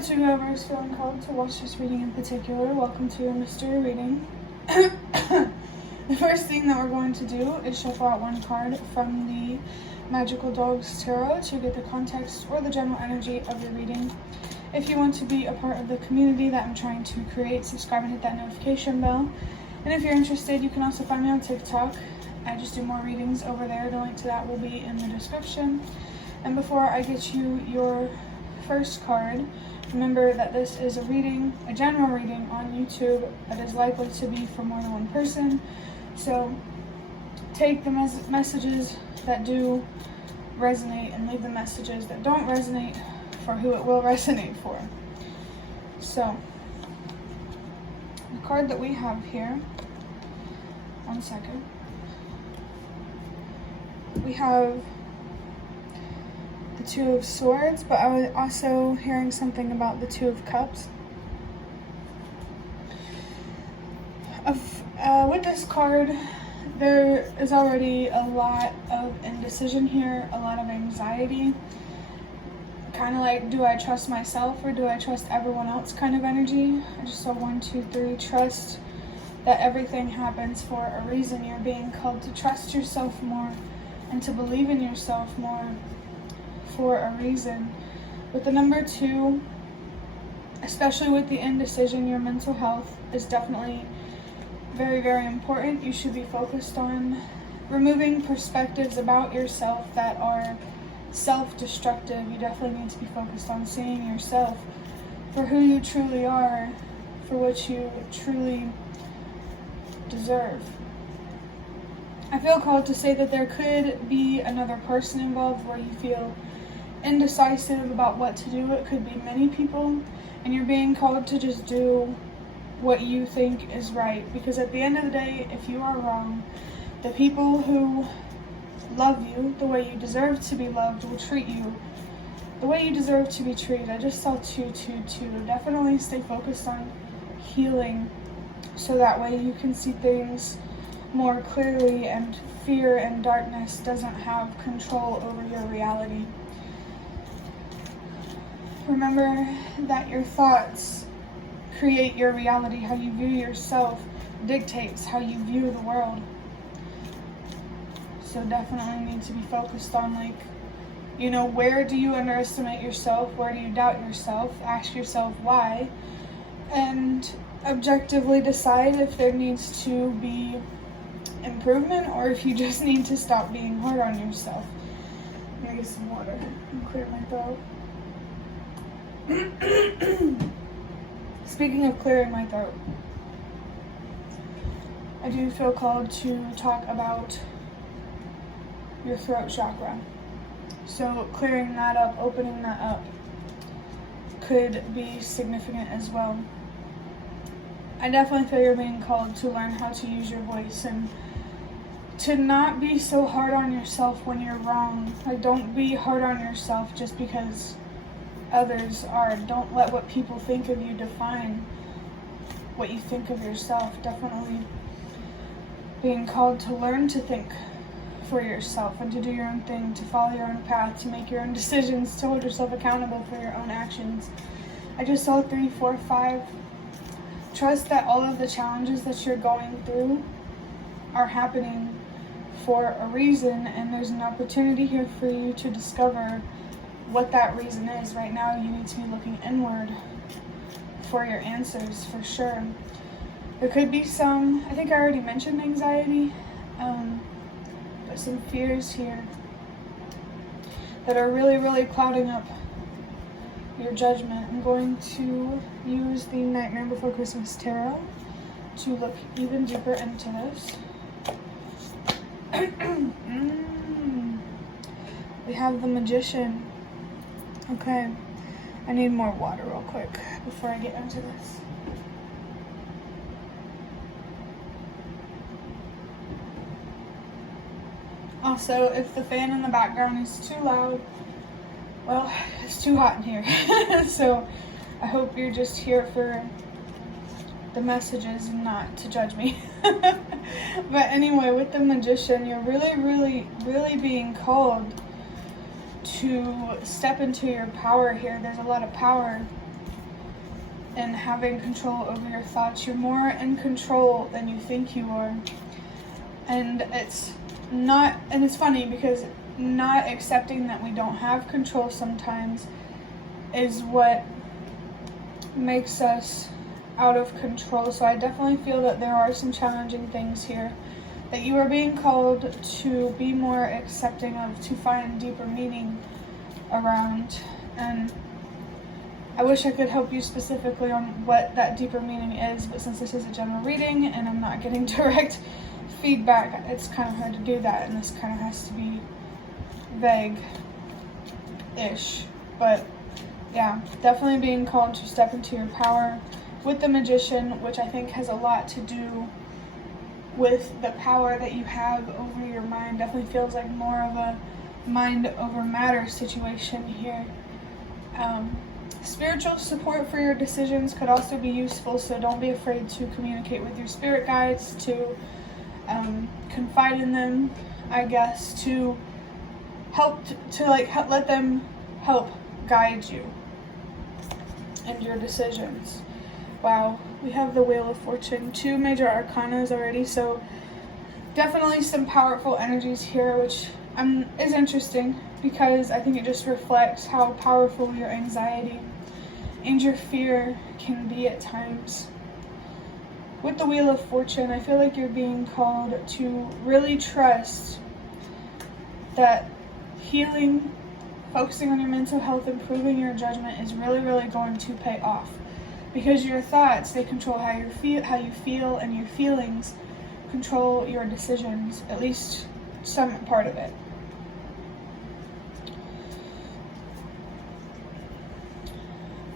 So to whoever is feeling called to watch this reading in particular, welcome to your mystery reading. The first thing that we're going to do is shuffle out one card from the Magical Dogs Tarot to get the context or the general energy of the reading. If you want to be a part of the community that I'm trying to create, subscribe and hit that notification bell. And if you're interested, you can also find me on TikTok. I just do more readings over there. The link to that will be in the description. And before I get you your first card, remember that this is a reading, a general reading on YouTube that is likely to be for more than one person. So take the messages that do resonate and leave the messages that don't resonate for who it will resonate for. So the card that we have here, one second, we have the Two of Swords, but I was also hearing something about the Two of Cups. With this card, there is already a lot of indecision here, a lot of anxiety. Kind of like, do I trust myself or do I trust everyone else kind of energy. I just saw 1, 2, 3, trust that everything happens for a reason. You're being called to trust yourself more and to believe in yourself more for a reason. With the number 2, especially with the indecision, your mental health is definitely very, very important. You should be focused on removing perspectives about yourself that are self-destructive. You definitely need to be focused on seeing yourself for who you truly are, for what you truly deserve. I feel called to say that there could be another person involved where you feel indecisive about what to do. It could be many people, and you're being called to just do what you think is right, because at the end of the day, if you are wrong, the people who love you the way you deserve to be loved will treat you the way you deserve to be treated. I just saw 2, 2, 2. Definitely stay focused on healing so that way you can see things more clearly and fear and darkness doesn't have control over your reality. Remember that your thoughts create your reality. How you view yourself dictates how you view the world. So definitely need to be focused on, like, you know, where do you underestimate yourself? Where do you doubt yourself? Ask yourself why. And objectively decide if there needs to be improvement or if you just need to stop being hard on yourself. Let me get some water and clear my throat. Speaking of clearing my throat, I do feel called to talk about your throat chakra. So clearing that up, opening that up could be significant as well. I definitely feel you're being called to learn how to use your voice and to not be so hard on yourself when you're wrong. Like, don't be hard on yourself just because others are. Don't let what people think of you define what you think of yourself. Definitely being called to learn to think for yourself and to do your own thing, to follow your own path, to make your own decisions, to hold yourself accountable for your own actions. I just saw 3, 4, 5. Trust that all of the challenges that you're going through are happening for a reason, and there's an opportunity here for you to discover what that reason is. Right now, you need to be looking inward for your answers, for sure. There could be some, I think I already mentioned anxiety, but some fears here that are really, really clouding up your judgment. I'm going to use the Nightmare Before Christmas Tarot to look even deeper into this. We have the Magician. Okay, I need more water real quick before I get into this. Also, if the fan in the background is too loud, well, it's too hot in here. So I hope you're just here for the messages and not to judge me. But anyway, with the Magician, you're really being called to step into your power here. There's a lot of power and having control over your thoughts. You're more in control than you think you are. And it's funny because not accepting that we don't have control sometimes is what makes us out of control. So I definitely feel that there are some challenging things here that you are being called to be more accepting of, to find deeper meaning around. And I wish I could help you specifically on what that deeper meaning is, but since this is a general reading and I'm not getting direct feedback, it's kind of hard to do that, and this kind of has to be vague-ish. But yeah, definitely being called to step into your power with the Magician, which I think has a lot to do with the power that you have over your mind. Definitely feels like more of a mind over matter situation here. Spiritual support for your decisions could also be useful, so don't be afraid to communicate with your spirit guides, to confide in them, I guess, to help let them help guide you in your decisions. Wow, we have the Wheel of Fortune, 2 major arcanas already, so definitely some powerful energies here, which is interesting because I think it just reflects how powerful your anxiety and your fear can be at times. With the Wheel of Fortune, I feel like you're being called to really trust that healing, focusing on your mental health, improving your judgment is really, really going to pay off. Because your thoughts, they control how you feel, and your feelings control your decisions, at least some part of it.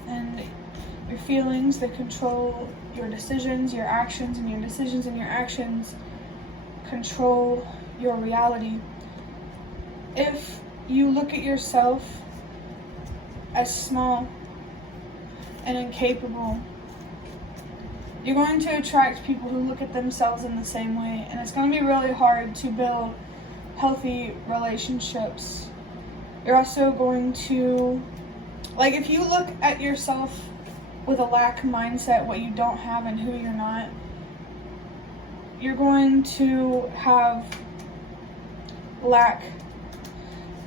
And your feelings, they control your decisions, your actions, and your decisions and your actions control your reality. If you look at yourself as small and incapable, you're going to attract people who look at themselves in the same way, and it's going to be really hard to build healthy relationships. You're also going to, if you look at yourself with a lack mindset, what you don't have and who you're not, you're going to have lack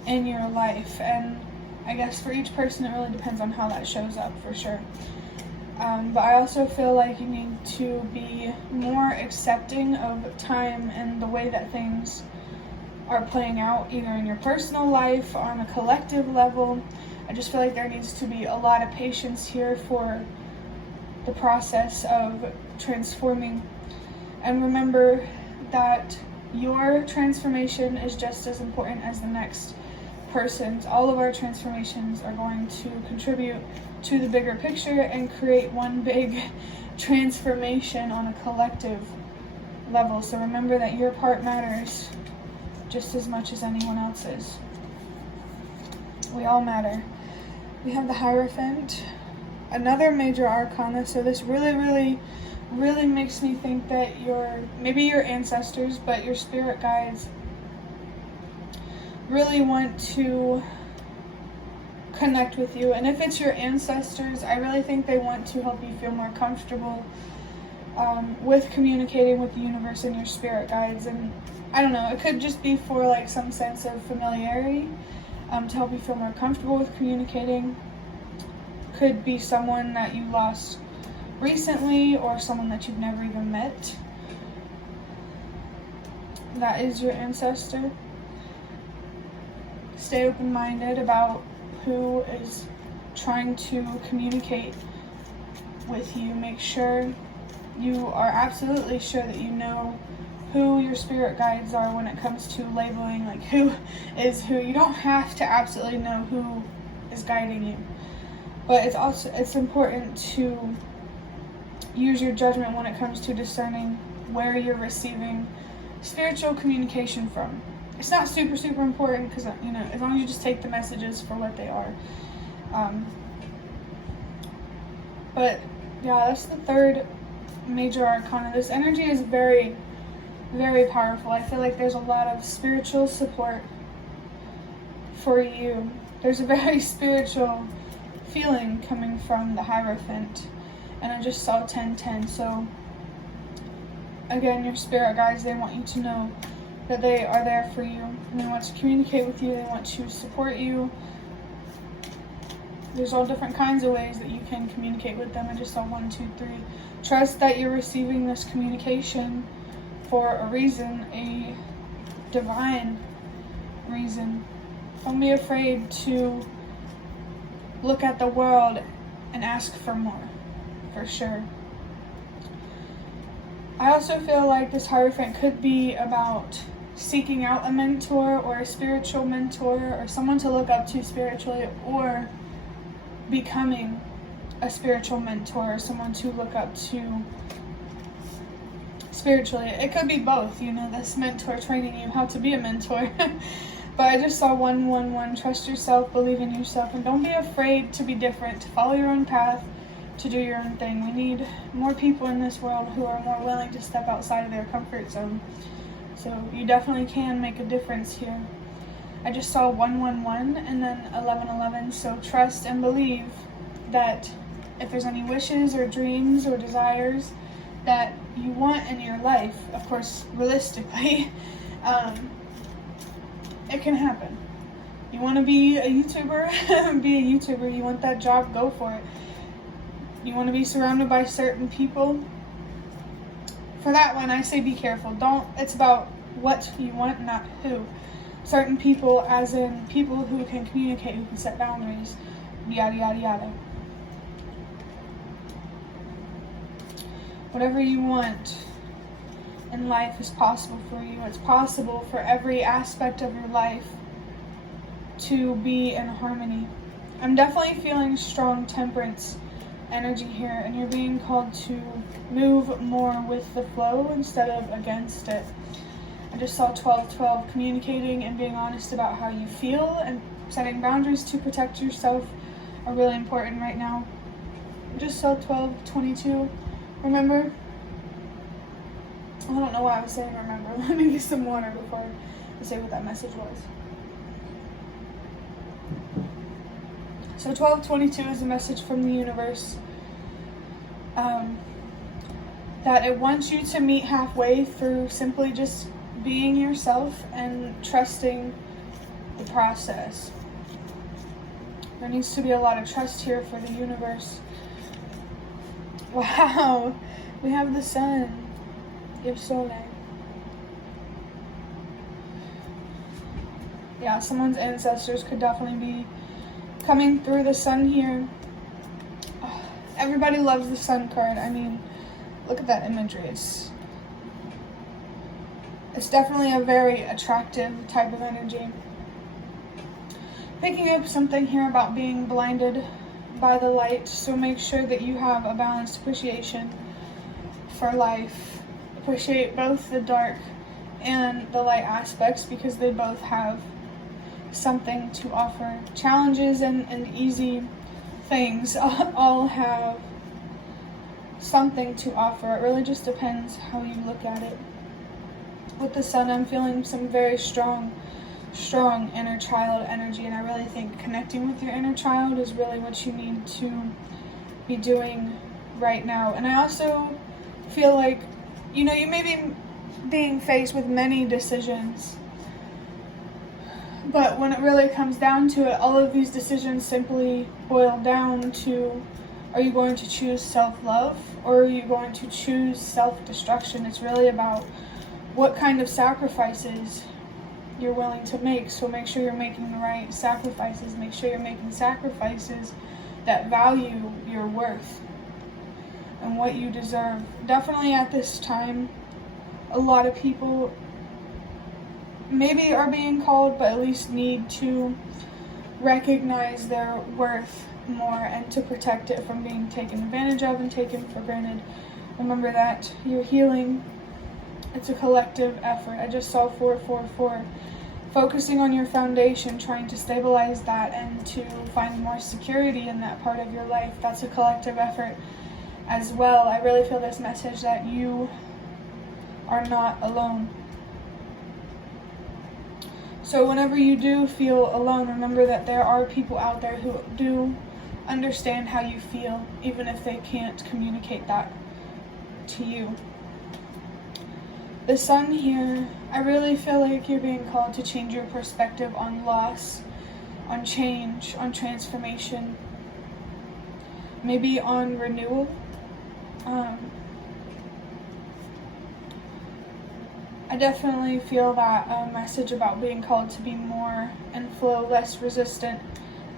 in your life. And I guess for each person it really depends on how that shows up, for sure. But I also feel like you need to be more accepting of time and the way that things are playing out, either in your personal life or on a collective level. I just feel like there needs to be a lot of patience here for the process of transforming. And remember that your transformation is just as important as the next person's. All of our transformations are going to contribute to the bigger picture and create one big transformation on a collective level. So remember that your part matters just as much as anyone else's. We all matter. We have the Hierophant, another major arcana. So this really makes me think that maybe your ancestors, but your spirit guides really want to connect with you. And if it's your ancestors, I really think they want to help you feel more comfortable with communicating with the universe and your spirit guides. And I don't know, it could just be for some sense of familiarity, to help you feel more comfortable with communicating. Could be someone that you lost recently or someone that you've never even met. That is your ancestor. Stay open-minded about who is trying to communicate with you. Make sure you are absolutely sure that you know who your spirit guides are when it comes to labeling, who is who. You don't have to absolutely know who is guiding you, but it's important to use your judgment when it comes to discerning where you're receiving spiritual communication from. It's not super important because, as long as you just take the messages for what they are. But yeah, that's the third major arcana. This energy is very, very powerful. I feel like there's a lot of spiritual support for you. There's a very spiritual feeling coming from the Hierophant. and I just saw 1010. So again, your spirit guides, they want you to know that they are there for you, and they want to communicate with you, they want to support you. There's all different kinds of ways that you can communicate with them. I just saw 1, 2, 3. Trust that you're receiving this communication for a reason, a divine reason. Don't be afraid to look at the world and ask for more, for sure. I also feel like this Hierophant could be about seeking out a mentor or a spiritual mentor or someone to look up to spiritually, or becoming a spiritual mentor or someone to look up to spiritually. It could be both, this mentor training you how to be a mentor. But I just saw 111. Trust yourself, believe in yourself, and don't be afraid to be different, to follow your own path, to do your own thing. We need more people in this world who are more willing to step outside of their comfort zone. So you definitely can make a difference here. I just saw 111 and then 1111. So trust and believe that if there's any wishes or dreams or desires that you want in your life, of course, realistically, it can happen. You want to be a YouTuber? Be a YouTuber. You want that job? Go for it. You want to be surrounded by certain people? For that one, I say be careful. It's about what you want, not who. Certain people, as in people who can communicate, who can set boundaries, yada, yada, yada. Whatever you want in life is possible for you. It's possible for every aspect of your life to be in harmony. I'm definitely feeling strong temperance energy here, and you're being called to move more with the flow instead of against it. I just saw 1212. Communicating and being honest about how you feel and setting boundaries to protect yourself are really important right now. I just saw 1222. Remember? I don't know why I was saying remember. Let me get some water before I say what that message was. So 1222 is a message from the universe that it wants you to meet halfway through simply just being yourself and trusting the process. There needs to be a lot of trust here for the universe. Wow, we have the sun. Your Sole. Yeah, someone's ancestors could definitely be coming through the sun here. Everybody loves the sun card. I mean, look at that imagery. It's definitely a very attractive type of energy. Picking up something here about being blinded by the light, so make sure that you have a balanced appreciation for life. Appreciate both the dark and the light aspects because they both have something to offer. Challenges and easy things all have something to offer. It really just depends how you look at it. With the sun, I'm feeling some very strong inner child energy, and I really think connecting with your inner child is really what you need to be doing right now. And I also feel like, you may be being faced with many decisions, but when it really comes down to it, all of these decisions simply boil down to, are you going to choose self-love or are you going to choose self-destruction? It's really about what kind of sacrifices you're willing to make. So make sure you're making the right sacrifices. Make sure you're making sacrifices that value your worth and what you deserve. Definitely at this time, a lot of people maybe are being called, but at least need to recognize their worth more and to protect it from being taken advantage of and taken for granted. Remember that your healing, it's a collective effort. I just saw 444. Focusing on your foundation, trying to stabilize that and to find more security in that part of your life. That's a collective effort as well. I really feel this message that you are not alone. So whenever you do feel alone, remember that there are people out there who do understand how you feel, even if they can't communicate that to you. The Sun here, I really feel like you're being called to change your perspective on loss, on change, on transformation, maybe on renewal. I definitely feel that message about being called to be more in flow, less resistant,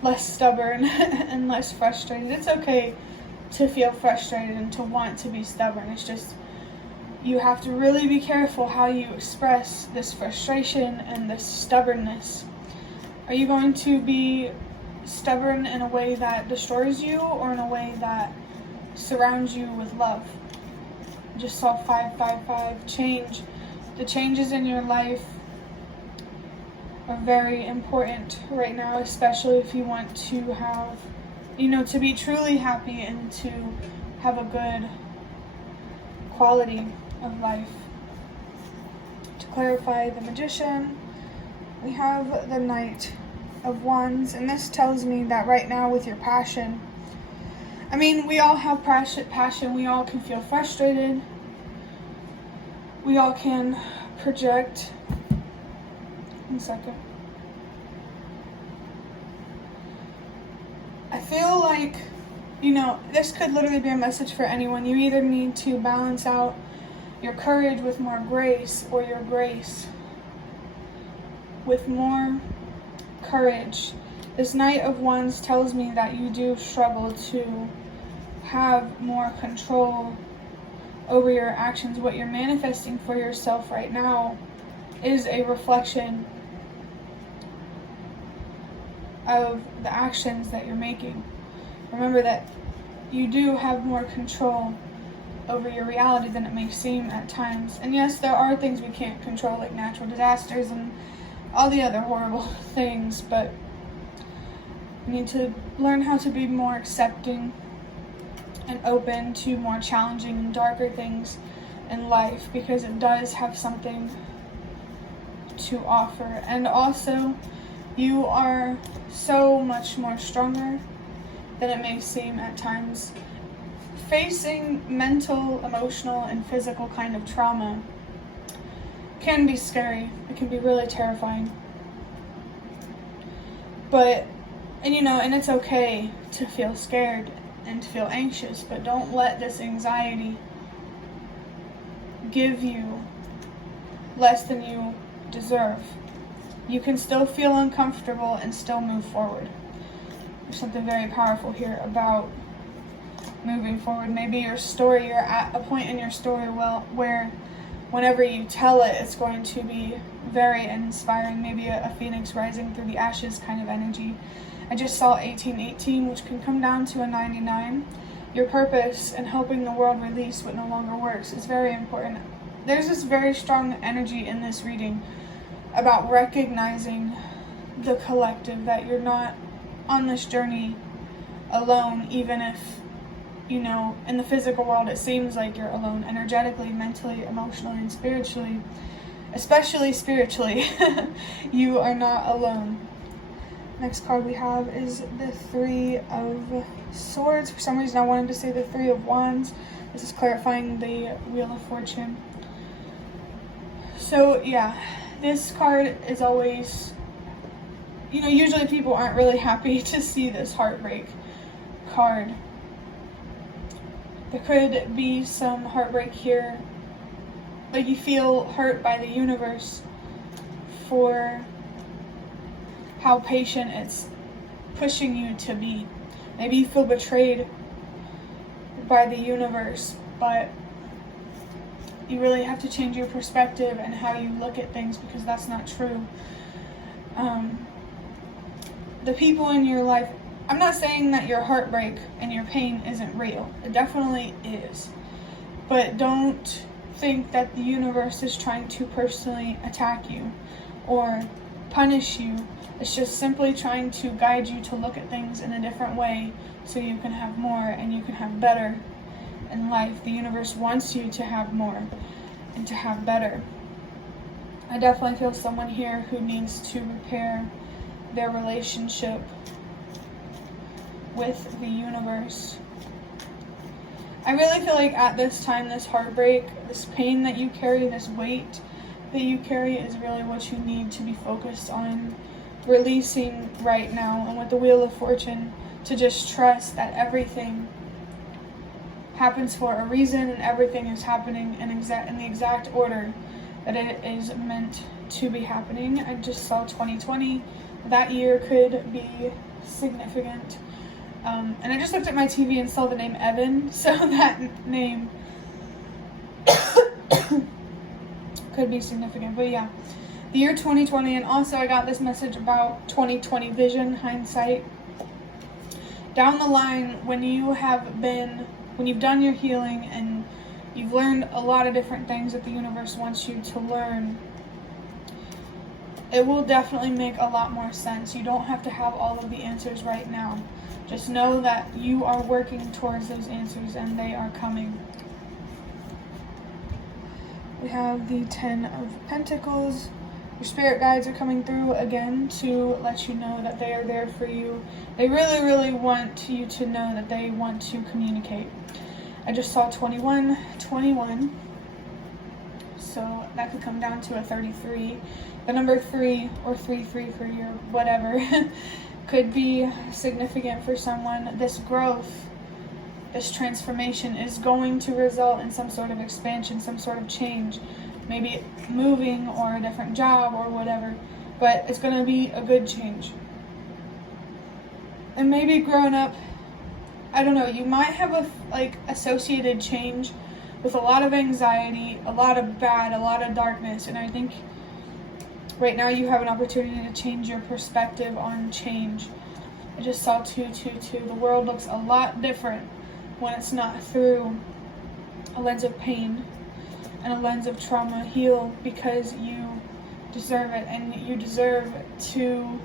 less stubborn, and less frustrated. It's okay to feel frustrated and to want to be stubborn. It's just you have to really be careful how you express this frustration and this stubbornness. Are you going to be stubborn in a way that destroys you, or in a way that surrounds you with love? I just saw 555 change. The changes in your life are very important right now, especially if you want to have, to be truly happy and to have a good quality of life. To clarify the Magician, we have the Knight of Wands, and this tells me that right now with your passion, we all have passion, we all can feel frustrated, we all can project. 1 second. I feel like, this could literally be a message for anyone. You either need to balance out your courage with more grace, or your grace with more courage. This Knight of Wands tells me that you do struggle to have more control over your actions. What you're manifesting for yourself right now is a reflection of the actions that you're making. Remember that you do have more control over your reality than it may seem at times. And yes, there are things we can't control, like natural disasters and all the other horrible things, but you need to learn how to be more accepting and open to more challenging and darker things in life, because it does have something to offer. And also, you are so much more stronger than it may seem at times. Facing mental, emotional, and physical kind of trauma can be scary. It can be really terrifying. And it's okay to feel scared and to feel anxious, but don't let this anxiety give you less than you deserve. You can still feel uncomfortable and still move forward. There's something very powerful here about moving forward. Maybe your story, you're at a point in your story where whenever you tell it, it's going to be very inspiring. Maybe a phoenix rising through the ashes kind of energy. I just saw 1818, which can come down to a 99. Your purpose and helping the world release what no longer works is very important. There's this very strong energy in this reading about recognizing the collective, that you're not on this journey alone, even if, in the physical world it seems like you're alone, energetically, mentally, emotionally, and spiritually. Especially spiritually, you are not alone. Next card we have is the Three of Swords. For some reason I wanted to say the Three of Wands. This is clarifying the Wheel of Fortune. So yeah, this card is always, usually people aren't really happy to see this heartbreak card. There could be some heartbreak here. Like you feel hurt by the universe for how patient it's pushing you to be. Maybe you feel betrayed by the universe, but you really have to change your perspective and how you look at things, because that's not true. The people in your life, I'm not saying that your heartbreak and your pain isn't real. It definitely is. But don't think that the universe is trying to personally attack you or punish you. It's just simply trying to guide you to look at things in a different way so you can have more and you can have better in life. The universe wants you to have more and to have better. I definitely feel someone here who needs to repair their relationship with the universe. I really feel like at this time, this heartbreak, this pain that you carry, this weight that you carry is really what you need to be focused on releasing right now. And with the Wheel of Fortune, to just trust that everything happens for a reason and everything is happening in the exact order that it is meant to be happening. I just saw 2020. That year could be significant. And I just looked at my TV and saw the name Evan, so that name could be significant. But yeah, the year 2020, and also I got this message about 2020 vision, hindsight. Down the line, when you've done your healing and you've learned a lot of different things that the universe wants you to learn, it will definitely make a lot more sense. You don't have to have all of the answers right now. Just know that you are working towards those answers and they are coming. We have the 10 of Pentacles. Your spirit guides are coming through again to let you know that they are there for you. They really, really want you to know that they want to communicate. I just saw 21, so that could come down to a 33. The number 3 or 33 for your whatever could be significant for someone. This growth, this transformation is going to result in some sort of expansion, some sort of change. Maybe moving or a different job or whatever, but it's going to be a good change. And maybe growing up, I don't know, you might have associated change with a lot of anxiety, a lot of bad, a lot of darkness, and I think right now you have an opportunity to change your perspective on change. I just saw 222. The world looks a lot different when it's not through a lens of pain and a lens of trauma. Heal because you deserve it, and you deserve to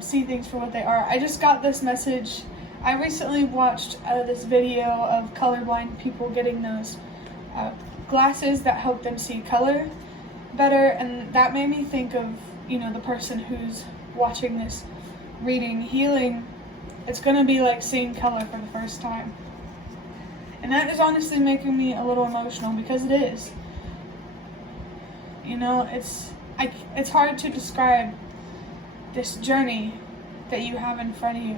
see things for what they are. I just got this message. I recently watched this video of colorblind people getting those glasses that help them see color better, and that made me think of, the person who's watching this reading. Healing, it's going to be like seeing color for the first time. And that is honestly making me a little emotional, because it is. It's hard to describe this journey that you have in front of you.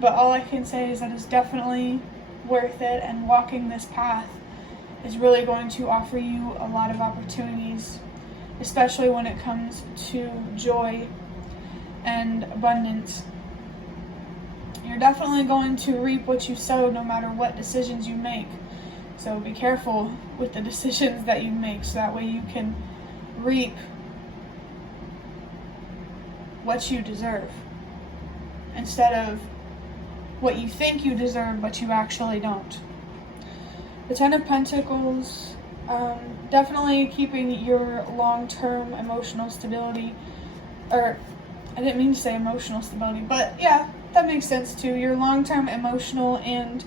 But all I can say is that it's definitely worth it, and walking this path is really going to offer you a lot of opportunities, especially when it comes to joy and abundance. You're definitely going to reap what you sow no matter what decisions you make. So be careful with the decisions that you make, so that way you can reap what you deserve instead of what you think you deserve but you actually don't. The 10 of Pentacles, definitely keeping your long-term emotional stability, or I didn't mean to say emotional stability, but yeah, that makes sense too. Your long-term emotional and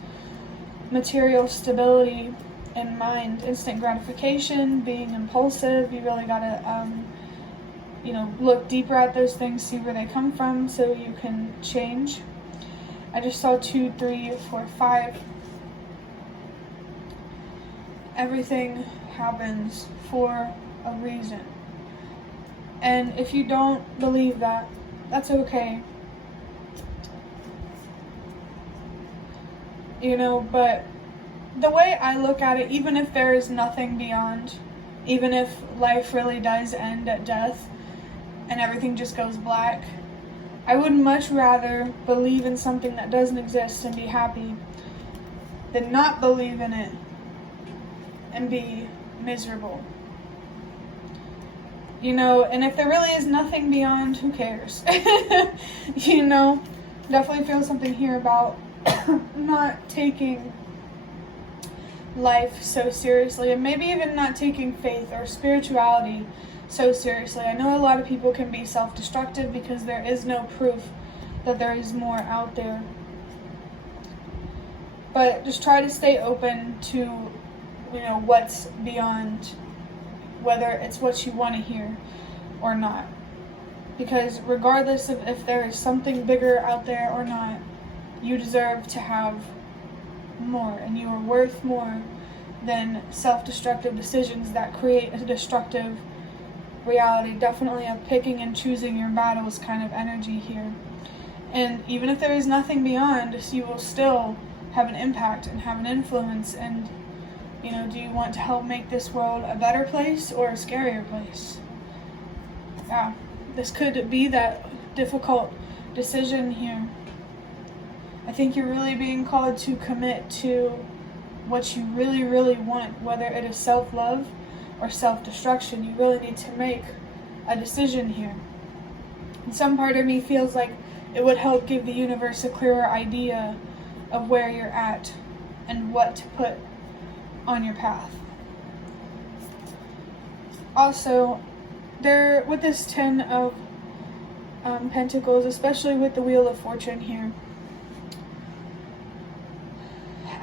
material stability in mind. Instant gratification, being impulsive, you really gotta, look deeper at those things, see where they come from so you can change. I just saw 2, 3, 4, 5. Everything happens for a reason. And if you don't believe that, that's okay. But the way I look at it, even if there is nothing beyond, even if life really does end at death and everything just goes black, I would much rather believe in something that doesn't exist and be happy than not believe in it and be miserable. And if there really is nothing beyond, who cares? Definitely feel something here about not taking life so seriously, and maybe even not taking faith or spirituality so seriously. I know a lot of people can be self-destructive because there is no proof that there is more out there. But just try to stay open to, what's beyond, whether it's what you want to hear or not. Because regardless of if there is something bigger out there or not, you deserve to have more, and you are worth more than self-destructive decisions that create a destructive reality. Definitely a picking and choosing your battles kind of energy here. And even if there is nothing beyond, you will still have an impact and have an influence. And, do you want to help make this world a better place or a scarier place? Yeah, this could be that difficult decision here. I think you're really being called to commit to what you really, really want, whether it is self-love or self-destruction. You really need to make a decision here. And some part of me feels like it would help give the universe a clearer idea of where you're at and what to put on your path. Also, with this 10 of Pentacles, especially with the Wheel of Fortune here,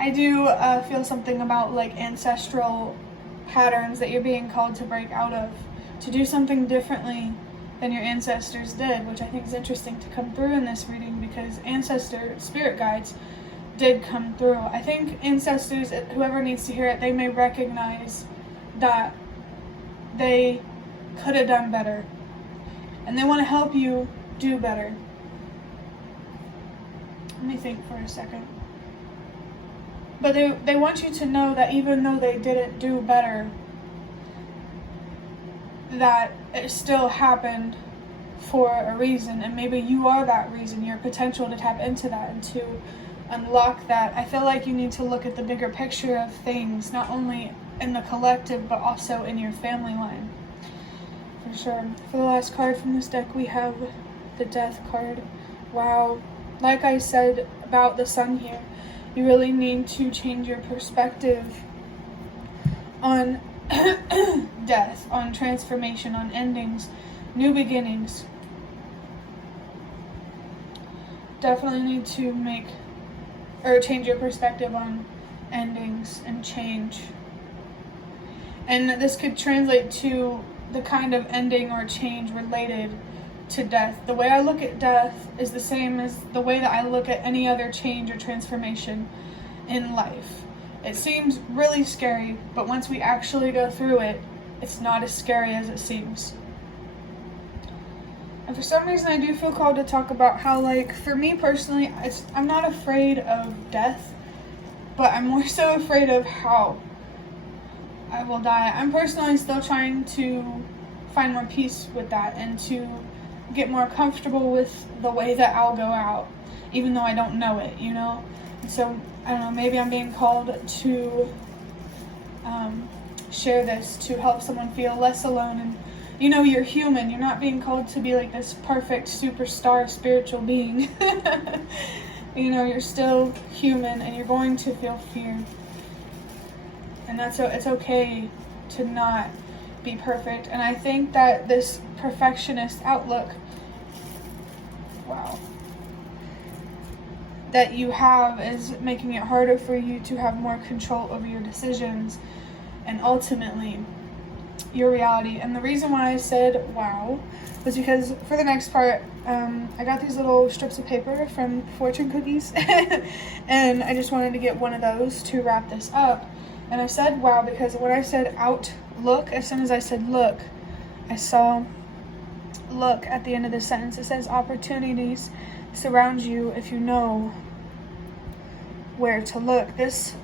I do feel something about like ancestral patterns that you're being called to break out of, to do something differently than your ancestors did, which I think is interesting to come through in this reading, because ancestor spirit guides did come through. I think ancestors, whoever needs to hear it, they may recognize that they could have done better, and they want to help you do better. Let me think for a second. But they want you to know that even though they didn't do better, that it still happened for a reason, and maybe you are that reason. Your potential to tap into that and to unlock that. I feel like you need to look at the bigger picture of things, not only in the collective, but also in your family line. For sure. For the last card from this deck, we have the Death card. Wow. Like I said about the Sun here, you really need to change your perspective on death, on transformation, on endings, new beginnings. Definitely need to change your perspective on endings and change. And this could translate to the kind of ending or change related to death. The way I look at death is the same as the way that I look at any other change or transformation in life. It seems really scary, but once we actually go through it, it's not as scary as it seems. And for some reason, I do feel called to talk about how, like, for me personally, I'm not afraid of death, but I'm more so afraid of how I will die. I'm personally still trying to find more peace with that and to get more comfortable with the way that I'll go out, even though I don't know it, And so, I don't know, maybe I'm being called to share this to help someone feel less alone. And, you're human. You're not being called to be like this perfect superstar spiritual being. You're still human, and you're going to feel fear. And it's okay to not be perfect. And I think that this perfectionist outlook, that you have is making it harder for you to have more control over your decisions and ultimately your reality. And the reason why I said wow was because for the next part, I got these little strips of paper from fortune cookies and I just wanted to get one of those to wrap this up. And I said wow because when I said outlook, as soon as I said look, I saw look at the end of the sentence. It says opportunities surround you if you know where to look. This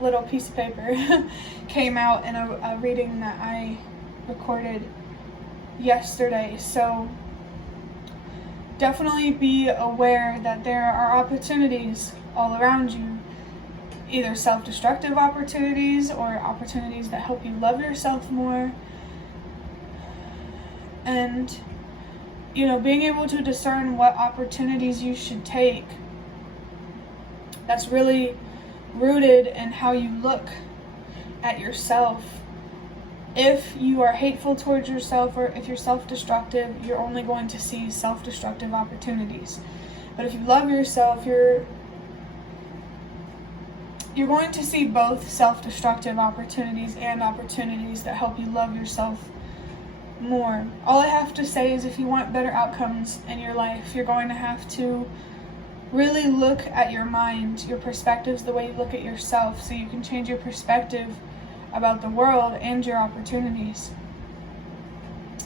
little piece of paper came out in a reading that I recorded yesterday. So definitely be aware that there are opportunities all around you, either self-destructive opportunities or opportunities that help you love yourself more. And being able to discern what opportunities you should take, that's really rooted in how you look at yourself. If you are hateful towards yourself or if you're self-destructive, you're only going to see self-destructive opportunities. But if you love yourself, you're going to see both self-destructive opportunities and opportunities that help you love yourself more. All I have to say is if you want better outcomes in your life, you're going to have to really look at your mind, your perspectives, the way you look at yourself, so you can change your perspective about the world and your opportunities.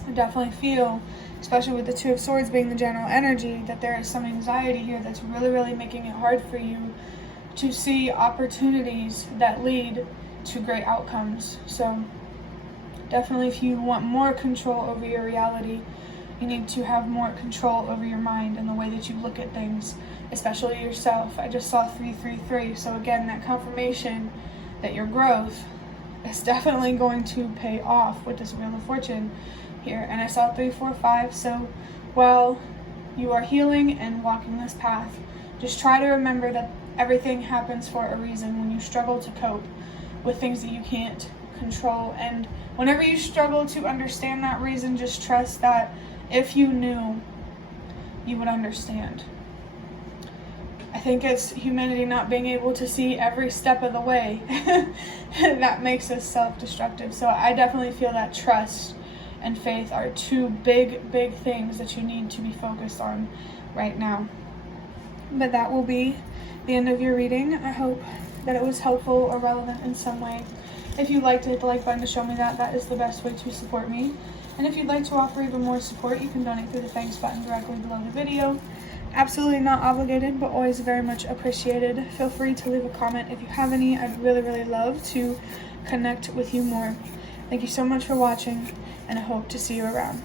I definitely feel, especially with the Two of Swords being the general energy, that there is some anxiety here that's really, really making it hard for you to see opportunities that lead to great outcomes. So definitely, if you want more control over your reality, you need to have more control over your mind and the way that you look at things, especially yourself. I just saw 333, so again, that confirmation that your growth is definitely going to pay off with this Wheel of Fortune here. And I saw 345, so while you are healing and walking this path, just try to remember that everything happens for a reason when you struggle to cope with things that you can't control. And whenever you struggle to understand that reason, just trust that if you knew, you would understand. I think it's humanity not being able to see every step of the way that makes us self-destructive. So I definitely feel that trust and faith are two big, big things that you need to be focused on right now. But that will be the end of your reading. I hope that it was helpful or relevant in some way. If you'd like to hit the like button to show me that, that is the best way to support me. And if you'd like to offer even more support, you can donate through the thanks button directly below the video. Absolutely not obligated, but always very much appreciated. Feel free to leave a comment if you have any. I'd really, really love to connect with you more. Thank you so much for watching, and I hope to see you around.